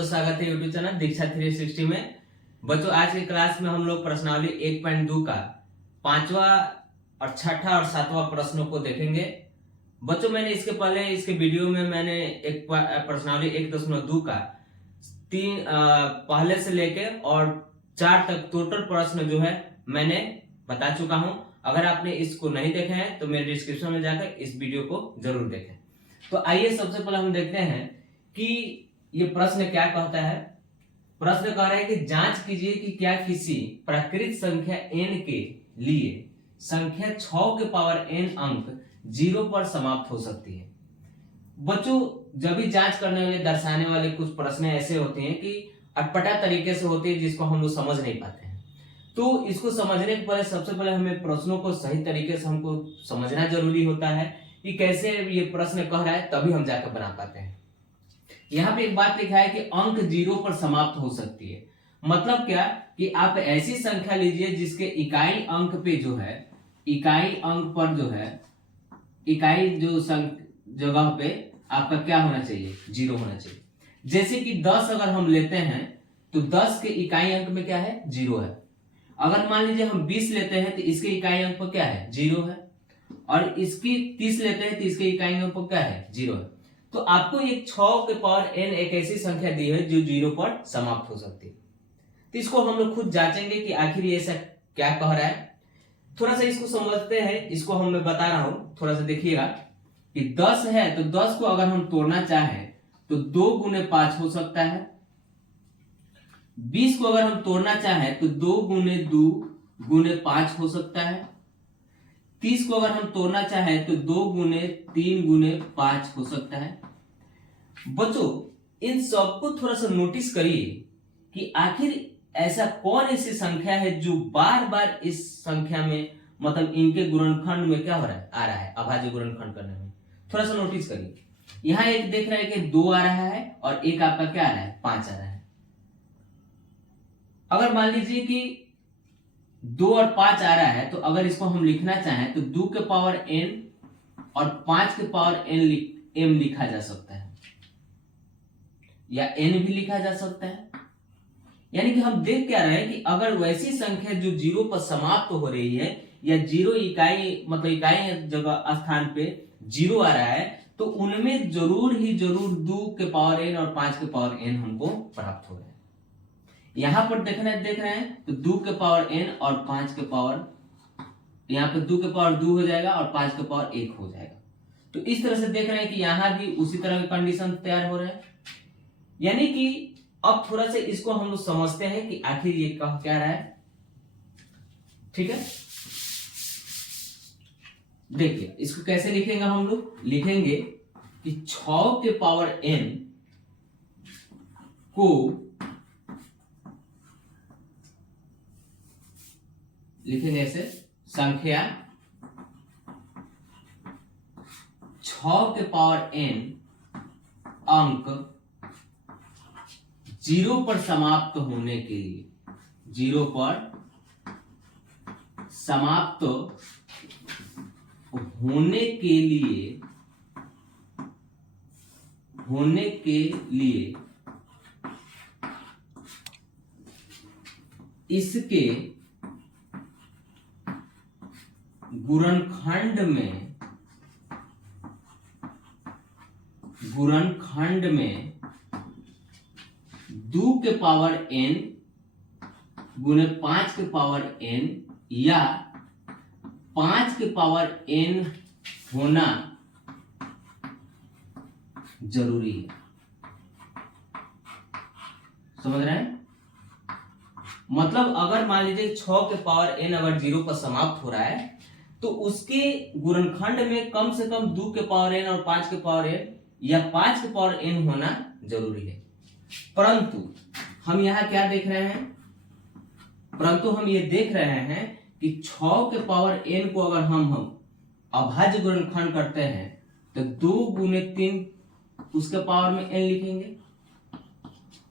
बहुत स्वागत है यूट्यूब चैनल दीक्षा 360 में। बच्चों आज की क्लास में हम लोग प्रश्नावली 1.2 का 5वां और 6ठा और 7वां प्रश्नों को देखेंगे। बच्चों मैंने इसके पहले इसके वीडियो में मैंने एक प्रश्नावली 1.2 का पहले से लेके और 4 तक टोटल प्रश्न जो है मैंने बता चुका हूं। अगर आपने इसको नहीं देखे हैं तो मेरे डिस्क्रिप्शन में जाकर इस वीडियो को जरूर देखें। तो आइए सबसे पहले हम देखते हैं कि ये प्रश्न क्या कहता है। प्रश्न कह रहा है कि जांच कीजिए कि क्या किसी प्राकृत संख्या n के लिए संख्या 6 के पावर n अंक 0 पर समाप्त हो सकती है। बच्चों जब भी जांच करने वाले दर्शाने वाले कुछ प्रश्न ऐसे होते हैं कि अटपटा तरीके से होते हैं जिसको हम लोग समझ नहीं पाते हैं। तो इसको समझने के पहले सबसे पहले हमें प्रश्नों को सही तरीके से हमको समझना जरूरी होता है कि कैसे ये प्रश्न कह रहा है, तभी हम जाकर बना पाते हैं। यहाँ पे एक बात लिखा है कि अंक 0 पर समाप्त हो सकती है। मतलब क्या कि आप ऐसी संख्या लीजिए जिसके इकाई अंक पे जो है, इकाई अंक पर जो है, इकाई जो जगह पे आपका क्या होना चाहिए, 0 होना चाहिए। जैसे कि 10 अगर हम लेते हैं तो 10 के इकाई अंक में क्या है, 0 है। अगर मान लीजिए हम 20 लेते हैं तो इसके इकाई अंक पर क्या है, 0 है। और इसकी 30 लेते हैं तो इसके इकाई अंक पर क्या है, 0 है। तो आपको एक 6 के पावर n एक ऐसी संख्या दी है जो 0 पर समाप्त हो सकती है। तो इसको हम लोग खुद जांचेंगे कि आखिर ये ऐसा क्या कह रहा है। थोड़ा सा इसको समझते हैं, इसको हम मैं बता रहा हूं, थोड़ा सा देखिएगा कि 10 है तो 10 को अगर हम तोड़ना चाहें तो 2 गुने 5 हो सकता है। 20 को अगर हम तोड़ना चाहें तो 2 गुने 2 गुने 5 हो सकता है। 30 को अगर हम तोड़ना चाहें तो 2 गुने 3 गुने 5 हो सकता है। बच्चों इन सबको थोड़ा सा नोटिस करिए कि आखिर ऐसा कौन ऐसी संख्या है जो बार बार इस संख्या में, मतलब इनके गुणनखंड में क्या हो रहा है, आ रहा है अभाज्य गुणनखंड करने में। थोड़ा सा नोटिस करिए, यहां एक देख रहे हैं कि 2 आ रहा है और एक आपका क्या आ रहा है, 5 आ रहा है। अगर मान लीजिए कि 2 और 5 आ रहा है तो अगर इसको हम लिखना चाहें तो 2 के पावर n और 5 के पावर m लिखा जा सकता है, या n भी लिखा जा सकता है। यानी कि हम देख क्या रहे हैं कि अगर वैसी संख्या जो 0 पर समाप्त हो रही है या 0 इकाई, मतलब इकाई जगह स्थान पे 0 आ रहा है, तो उनमें जरूर ही जरूर 2 के पावर n और 5 के पावर n हमको प्राप्त हो रहा है। यहां पर देख रहे हैं तो 2 के पावर n और 5 के पावर, यहाँ पे 2 के पावर 2 हो जाएगा और 5 के पावर 1 हो जाएगा। तो इस तरह से देख रहे हैं कि यहां भी उसी तरह का कंडीशन तैयार हो रहा है। यानी कि अब थोड़ा सा इसको हम लोग समझते हैं कि आखिर ये कह क्या रहा है। ठीक है, देखिए इसको कैसे लिखेंगे हम लोग, लिखेंगे कि 6 के पावर n को लिखेंगे ऐसे, संख्या 6 के पावर n अंक 0 पर समाप्त होने के लिए, 0 पर समाप्त होने के लिए इसके गुणनखंड में 2 के पावर n गुने 5 के पावर n या 5 के पावर n होना जरूरी है। समझ रहे हैं? मतलब अगर मान लीजिए 6 के पावर n अगर 0 पर समाप्त हो रहा है तो उसके गुणनखंड में कम से कम 2 के पावर n और 5 के पावर n या 5 के पावर n होना जरूरी है। परंतु हम यहाँ क्या देख रहे हैं, परंतु हम ये देख रहे हैं कि 6 के पावर n को अगर हम अभाज्य गुणनखंड करते हैं तो 2 गुने 3 उसके पावर में n लिखेंगे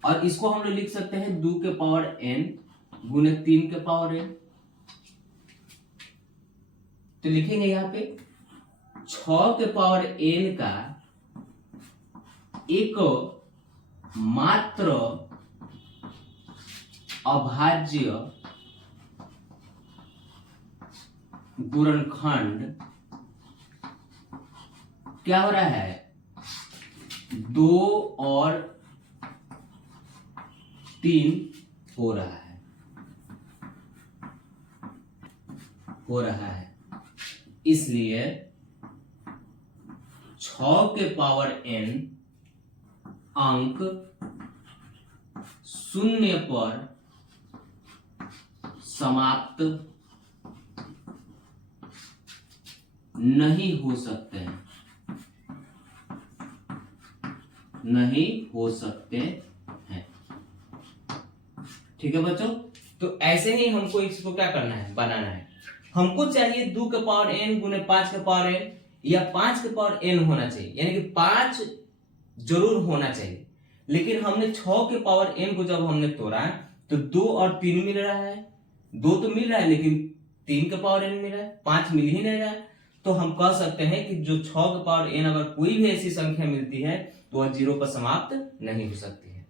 और इसको हम लोग लिख सकते हैं 2 के पावर n गुने 3 के पावर n। तो लिखेंगे यहाँ पे 6 के पावर n का एक मात्र अभाज्य गुणनखंड क्या हो रहा है, 2 और 3 हो रहा है। इसलिए 6 के पावर n अंक 0 पर समाप्त नहीं हो सकते हैं, ठीक है बच्चों। तो ऐसे ही हमको इसको क्या करना है, बनाना है। हमको चाहिए 2 के पावर n गुने 5 के पावर n या 5 के पावर n होना चाहिए, यानी कि 5 जरूर होना चाहिए। लेकिन हमने 6 के पावर n को जब हमने तोड़ा तो 2 और 3 मिल रहा है, 2 तो मिल रहा है लेकिन 3 के पावर n मिल रहा है, 5 मिल ही नहीं रहा है। तो हम कह सकते हैं कि जो 6 के पावर n अगर कोई भी ऐसी संख्या मिलती है तो वह 0 पर समाप्त नहीं हो सकती है।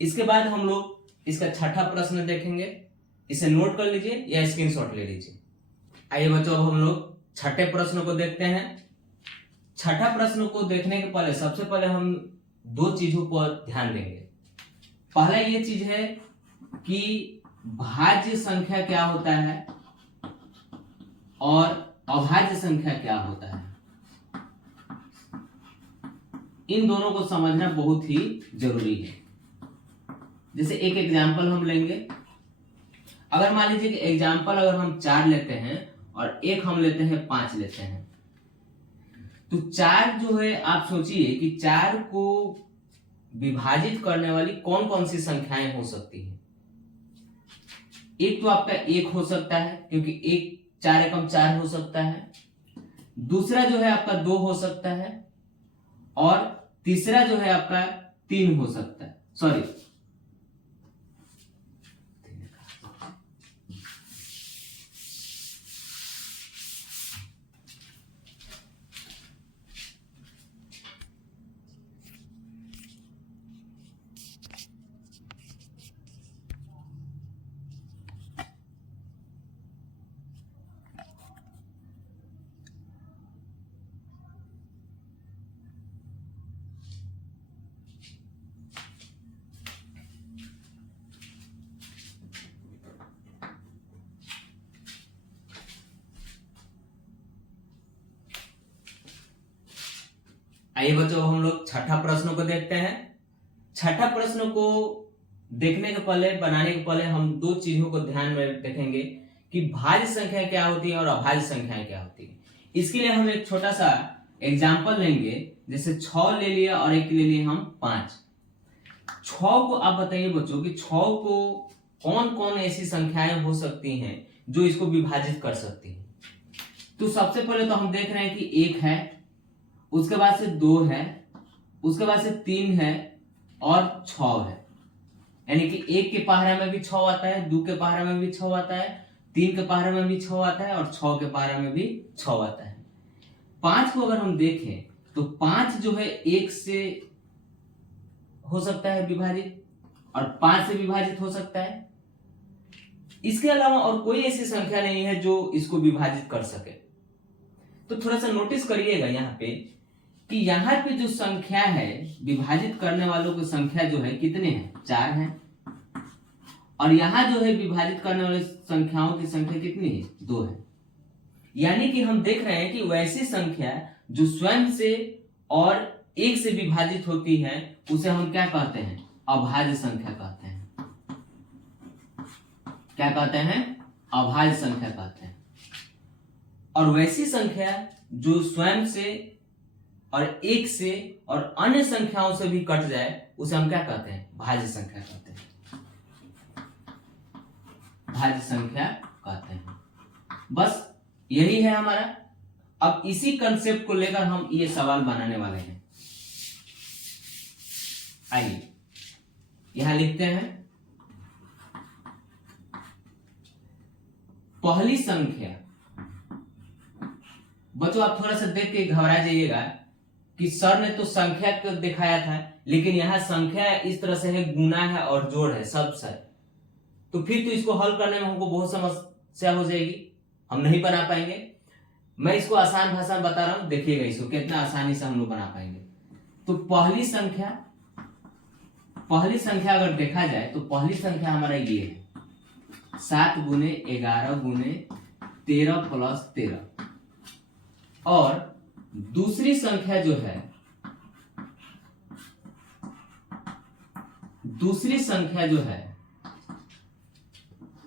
इसके बाद हम लोग इसका छठा प्रश्न देखेंगे, इसे नोट कर लीजिए या स्क्रीनशॉट ले लीजिए। आइए बच्चों, अब हम लोग छठे प्रश्न को देखते हैं। छठा प्रश्न को देखने के पहले सबसे पहले हम 2 चीजों पर ध्यान देंगे। पहला ये चीज है कि भाज्य संख्या क्या होता है और अभाज्य संख्या क्या होता है, इन दोनों को समझना बहुत ही जरूरी है। जैसे एक एग्जांपल हम लेंगे, अगर मान लीजिए कि एग्जांपल अगर हम 4 लेते हैं और एक हम लेते हैं 5 लेते हैं, तो 4 जो है आप सोचिए कि 4 को विभाजित करने वाली कौन कौन सी संख्याएं हो सकती हैं। एक तो आपका 1 हो सकता है, क्योंकि 4 एकम 4 हो सकता है। दूसरा जो है आपका 2 हो सकता है और तीसरा जो है आपका 3 हो सकता है। सॉरी, आइए बच्चों, हम लोग छठा प्रश्न को देखते हैं। छठा प्रश्न को देखने के पहले, बनाने के पहले हम 2 चीजों को ध्यान में रखेंगे कि भाज्य संख्या क्या होती है और अभाज्य संख्याएं क्या होती है। इसके लिए हम एक छोटा सा एग्जाम्पल लेंगे, जैसे 6 ले लिया और एक ले लिए हम 5। 6 को आप बताइए बच्चों कि 6 को कौन कौन ऐसी संख्याएं हो सकती हैं जो इसको विभाजित कर सकती हैं। तो सबसे पहले तो हम देख रहे हैं कि 1 है, उसके बाद से 2 है, उसके बाद से 3 है और 6 है। यानी कि 1 के पहाड़ा में भी 6 आता है, 2 के पहाड़ा में भी 6 आता है, 3 के पहाड़ा में भी 6 आता है और 6 के पहाड़ा में भी 6 आता है। 5 को अगर हम देखें तो 5 जो है 1 से हो सकता है विभाजित और 5 से विभाजित हो सकता है। इसके अलावा और कोई ऐसी संख्या नहीं है जो इसको विभाजित कर सके। तो थोड़ा सा नोटिस करिएगा यहाँ पे कि यहाँ पे जो संख्या है, विभाजित करने वालों की संख्या जो है कितने हैं, 4 है। और यहाँ जो है विभाजित करने वाले संख्याओं की संख्या कितनी है, 2 है। यानी कि हम देख रहे हैं कि वैसी संख्या जो स्वयं से और 1 से विभाजित होती है उसे हम क्या कहते हैं, अभाज्य संख्या कहते हैं। क्या कहते हैं, अभाज्य संख्या कहते हैं। और वैसी संख्या जो स्वयं से और 1 से और अन्य संख्याओं से भी कट जाए उसे हम क्या कहते हैं, भाज्य संख्या कहते हैं। भाज्य संख्या कहते हैं। बस यही है हमारा। अब इसी कंसेप्ट को लेकर हम ये सवाल बनाने वाले हैं। आइए यहां लिखते हैं, पहली संख्या। बच्चों आप थोड़ा सा देख के घबरा जाइएगा कि सर ने तो संख्या को दिखाया था, लेकिन यहाँ संख्या इस तरह से है, गुना है और जोड़ है सब सर, तो फिर तो इसको हल करने में हमको बहुत समस्या हो जाएगी, हम नहीं बना पाएंगे। मैं इसको आसान भाषा में बता रहा हूं, देखिएगा इसको कितना आसानी से हम लोग बना पाएंगे। तो पहली संख्या अगर देखा जाए तो पहली संख्या हमारा ये है 7 गुने 11 गुने 13 प्लस 13, और दूसरी संख्या जो है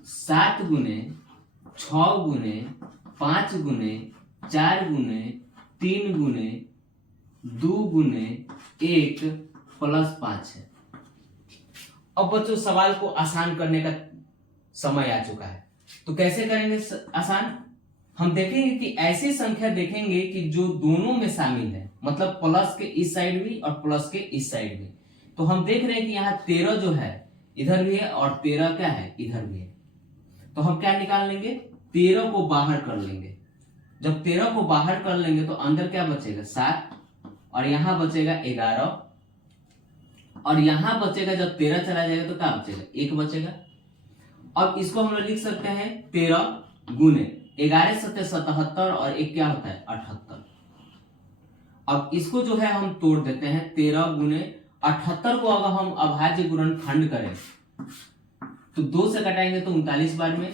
7 गुने 6 गुने 5 गुने 4 गुने 3 गुने 2 गुने 1 प्लस 5 है। अब बच्चों सवाल को आसान करने का समय आ चुका है, तो कैसे करेंगे आसान? हम देखेंगे कि ऐसी संख्या देखेंगे कि जो दोनों में शामिल है, मतलब प्लस के इस साइड भी और प्लस के इस साइड भी। तो हम देख रहे हैं कि यहाँ 13 जो है इधर भी है और 13 क्या है इधर भी है, तो हम क्या निकाल लेंगे, 13 को बाहर कर लेंगे। जब 13 को बाहर कर लेंगे तो अंदर क्या बचेगा 7, और यहाँ बचेगा 11, और यहाँ बचेगा, जब 13 चला जाएगा तो क्या बचेगा 1 बचेगा। अब इसको हम लोग लिख सकते हैं 13 गुने 11 7 77 और 1 क्या होता है 78। अब इसको जो है हम तोड़ देते हैं, 13 गुने 78 को अगर हम अभाज्य गुणनखंड करें तो 2 से कटाएंगे तो 39 बार में,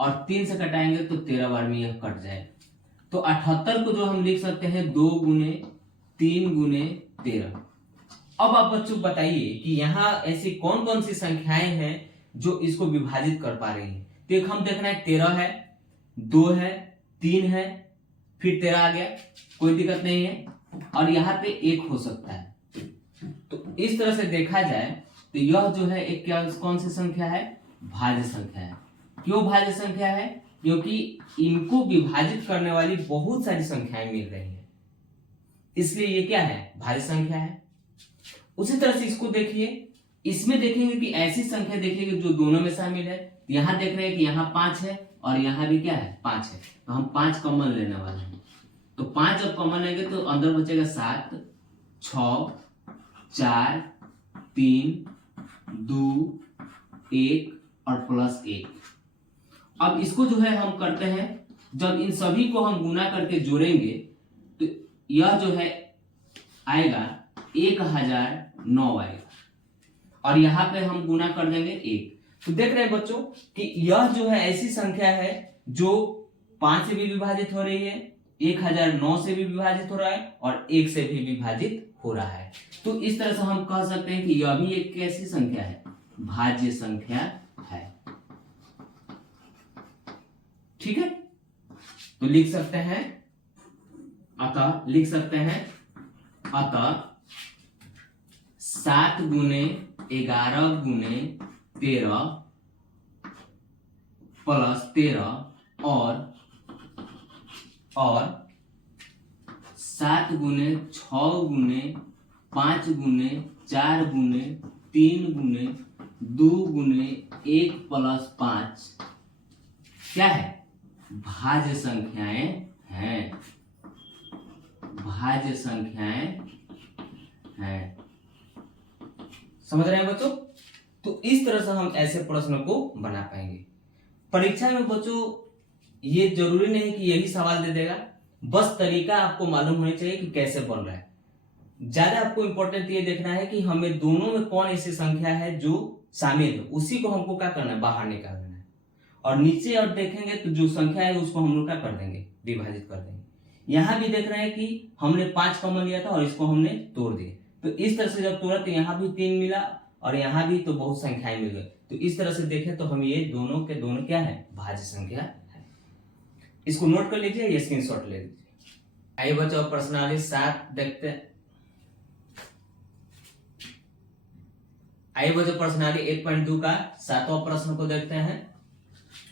और 3 से कटाएंगे तो 13 बार में यह कट जाए। तो 78 को जो हम लिख सकते हैं 2 गुने 3 गुने 13। अब आप बच्चों बताइए कि यहाँ ऐसी कौन कौन सी संख्याएं हैं जो इसको विभाजित कर पा रही हैं। तो एक हम देखना है 13 है, 2 है, 3 है, फिर 13 आ गया, कोई दिक्कत नहीं है, और यहाँ पे 1 हो सकता है। तो इस तरह से देखा जाए तो यह जो है एक क्या कौन सी संख्या है, भाज्य संख्या है। क्यों भाज्य संख्या है? क्योंकि इनको विभाजित करने वाली बहुत सारी संख्याएं मिल रही है, इसलिए ये क्या है भाज्य संख्या है। उसी तरह से इसको देखिए, इसमें देखेंगे कि ऐसी संख्या देखिए जो दोनों में शामिल है। यहाँ देख रहे हैं कि यहाँ 5 है और यहाँ भी क्या है 5 है, तो हम 5 कॉमन लेने वाले हैं। तो 5 जब कॉमन लेंगे तो अंदर बचेगा 7 6 4 3 2 1 और प्लस 1। अब इसको जो है हम करते हैं, जब इन सभी को हम गुना करके जोड़ेंगे तो यह जो है आएगा 1009 आएगा, और यहाँ पे हम गुना कर देंगे 1। तो देख रहे हैं बच्चों कि यह जो है ऐसी संख्या है जो 5 से भी विभाजित हो रही है, 1009 से भी विभाजित हो रहा है, और 1 से भी विभाजित हो रहा है। तो इस तरह से हम कह सकते हैं कि यह भी एक कैसी संख्या है, भाज्य संख्या है। ठीक है, तो लिख सकते हैं अतः 7 गुने 11 गुने 13 प्लस 13 और 7 गुने 6 गुने 5 गुने 4 गुने 3 गुने 2 गुने 1 प्लस 5 क्या है, भाज्य संख्याएं हैं, भाज्य संख्याएं हैं। समझ रहे हैं बच्चों? तो इस तरह से हम ऐसे प्रश्नों को बना पाएंगे। परीक्षा में बच्चों ये जरूरी नहीं कि यही सवाल दे देगा, बस तरीका आपको मालूम होनी चाहिए कि कैसे बन रहा है। ज्यादा आपको इंपॉर्टेंट ये देखना है कि हमें दोनों में कौन ऐसी संख्या है जो शामिल है, उसी को हमको क्या करना है, बाहर निकालना है। और नीचे और देखेंगे तो जो संख्या है उसको हम लोग क्या कर देंगे, विभाजित कर देंगे। यहाँ भी देख रहे हैं कि हमने 5 कॉमन लिया था और इसको हमने तोड़ दिया, तो इस तरह से जब तोड़ा तो यहाँ भी 3 मिला और यहाँ भी तो बहुत संख्याएं मिल गई। तो इस तरह से देखें तो हम ये दोनों के दोनों क्या है, भाज्य संख्या है। इसको नोट कर लीजिए या स्क्रीनशॉट ले लीजिए। आइए बच्चों प्रश्नावली 7 देखते हैं। आइए बच्चों प्रश्नावली 1.2 का 7वां प्रश्न को देखते हैं।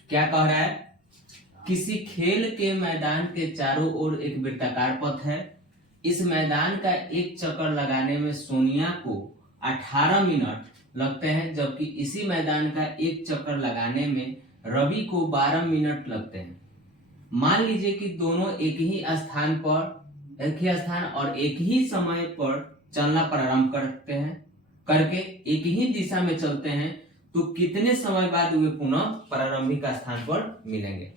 क्या कह रहा है, किसी खेल के मैदान के चारों ओर एक वृत्ताकार पथ है। इस मैदान का एक चक्कर लगाने में सोनिया को 18 मिनट लगते हैं, जबकि इसी मैदान का एक चक्कर लगाने में रवि को 12 मिनट लगते हैं। मान लीजिए कि दोनों एक ही स्थान पर एक ही स्थान और एक ही समय पर चलना प्रारंभ करते हैं करके एक ही दिशा में चलते हैं तो कितने समय बाद वे पुनः प्रारंभिक स्थान पर मिलेंगे।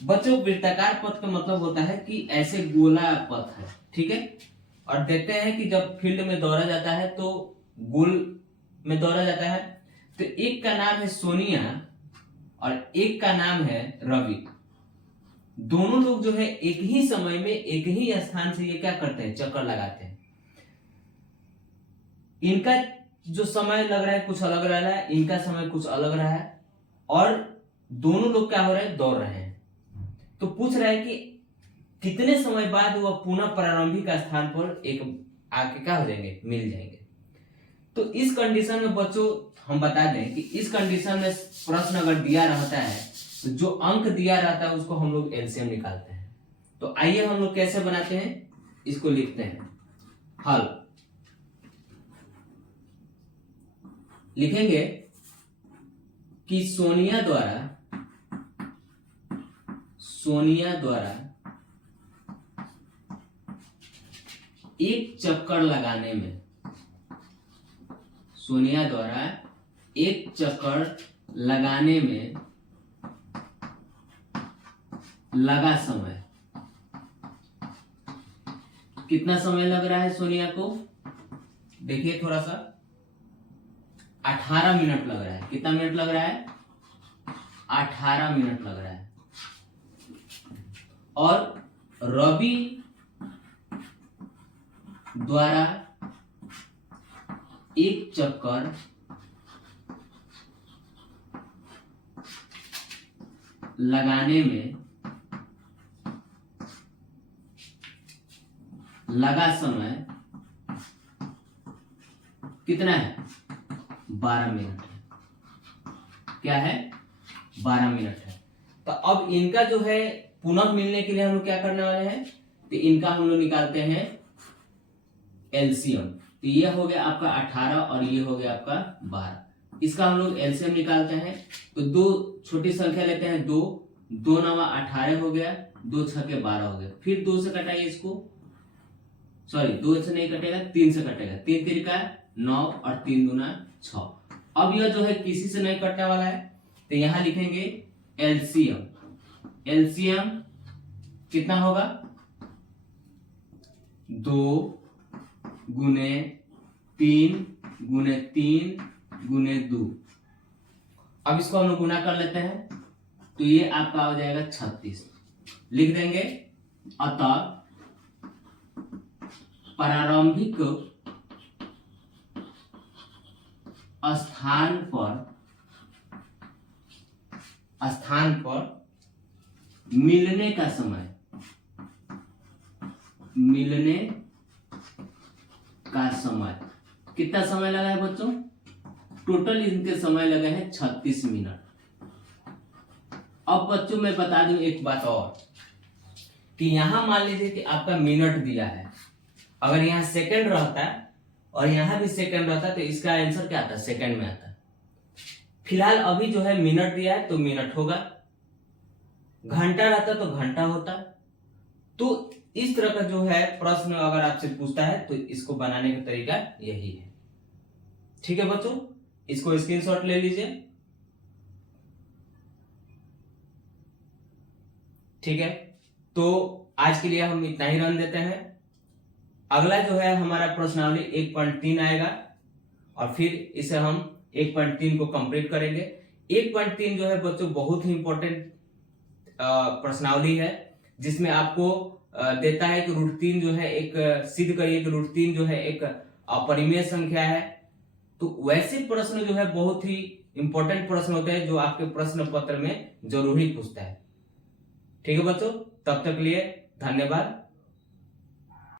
बच्चों वृत्ताकार पथ का मतलब होता है कि ऐसे गोला पथ है, ठीक है। और देखते हैं कि जब फील्ड में दौड़ा जाता है तो गोल में दौड़ा जाता है, तो एक का नाम है सोनिया और एक का नाम है रवि। दोनों लोग जो है एक ही समय में एक ही स्थान से ये क्या करते हैं, चक्कर लगाते हैं। इनका जो समय लग रहा है कुछ अलग रह रहा है, इनका समय कुछ अलग रहा है और दोनों लोग क्या हो रहे हैं, दौड़ रहे हैं। तो पूछ रहा है कि कितने समय बाद वह पुनः प्रारंभिक स्थान पर एक आके क्या हो जाएंगे, मिल जाएंगे। तो इस कंडीशन में बच्चों हम बता दें कि इस कंडीशन में प्रश्न अगर दिया रहता है तो जो अंक दिया रहता है उसको हम लोग एलसीएम निकालते हैं। तो आइए हम लोग कैसे बनाते हैं, इसको लिखते हैं। हल लिखेंगे कि सोनिया द्वारा एक चक्कर लगाने में, सोनिया द्वारा एक चक्कर लगाने में लगा समय, कितना समय लग रहा है सोनिया को, देखिए थोड़ा सा 18 मिनट लग रहा है। कितना मिनट लग रहा है, 18 मिनट लग रहा है। और रवि द्वारा एक चक्कर लगाने में लगा समय कितना है, 12 मिनट है। क्या है, 12 मिनट है। तो अब इनका जो है पुनः मिलने के लिए हम लोग क्या करने वाले हैं, तो इनका हम लोग निकालते हैं एलसीएम। तो ये हो गया आपका 18 और ये हो गया आपका 12। इसका हम लोग एलसीएम निकालते हैं तो दो छोटी संख्या लेते हैं, 2 9 18 हो गया, 2 6 के 12 हो गया। फिर 2 से कटाइए इसको, सॉरी 2 से नहीं कटेगा, 3 से कटेगा। 3 3 का 9 और 3 दूना 6। अब यह जो है किसी से नहीं कटने वाला है तो यहां लिखेंगे एलसीएम। एलसीएम कितना होगा, 2 गुने 3 गुने 3 गुने 2। अब इसको हम लोग गुना कर लेते हैं तो ये आपका हो जाएगा 36। लिख देंगे अतः प्रारंभिक स्थान पर मिलने का समय, मिलने का समय कितना समय लगा है बच्चों, टोटल इनके समय लगे हैं 36 मिनट। अब बच्चों मैं बता दूं एक बात और कि यहां मान लीजिए कि आपका मिनट दिया है, अगर यहां सेकंड रहता और यहां भी सेकंड रहता तो इसका आंसर क्या आता, सेकंड में आता। फिलहाल अभी जो है मिनट दिया है तो मिनट होगा, घंटा रहता तो घंटा होता। तो इस तरह का जो है प्रश्न अगर आपसे पूछता है तो इसको बनाने का तरीका यही है। ठीक है बच्चों, इसको स्क्रीनशॉट ले लीजिए। ठीक है, तो आज के लिए हम इतना ही रन देते हैं। अगला जो है हमारा प्रश्नावली 1.3 आएगा और फिर इसे हम 1.3 को कंप्लीट करेंगे। 1.3 जो है बच्चों बहुत ही इंपॉर्टेंट प्रश्नावली है, जिसमें आपको देता है कि √3 जो है एक सिद्ध करिए कि √3 जो है एक अपरिमेय संख्या है। तो वैसे प्रश्न जो है बहुत ही इंपॉर्टेंट प्रश्न होते हैं जो आपके प्रश्न पत्र में जरूरी पूछता है। ठीक है बच्चों, तब तक लिए धन्यवाद।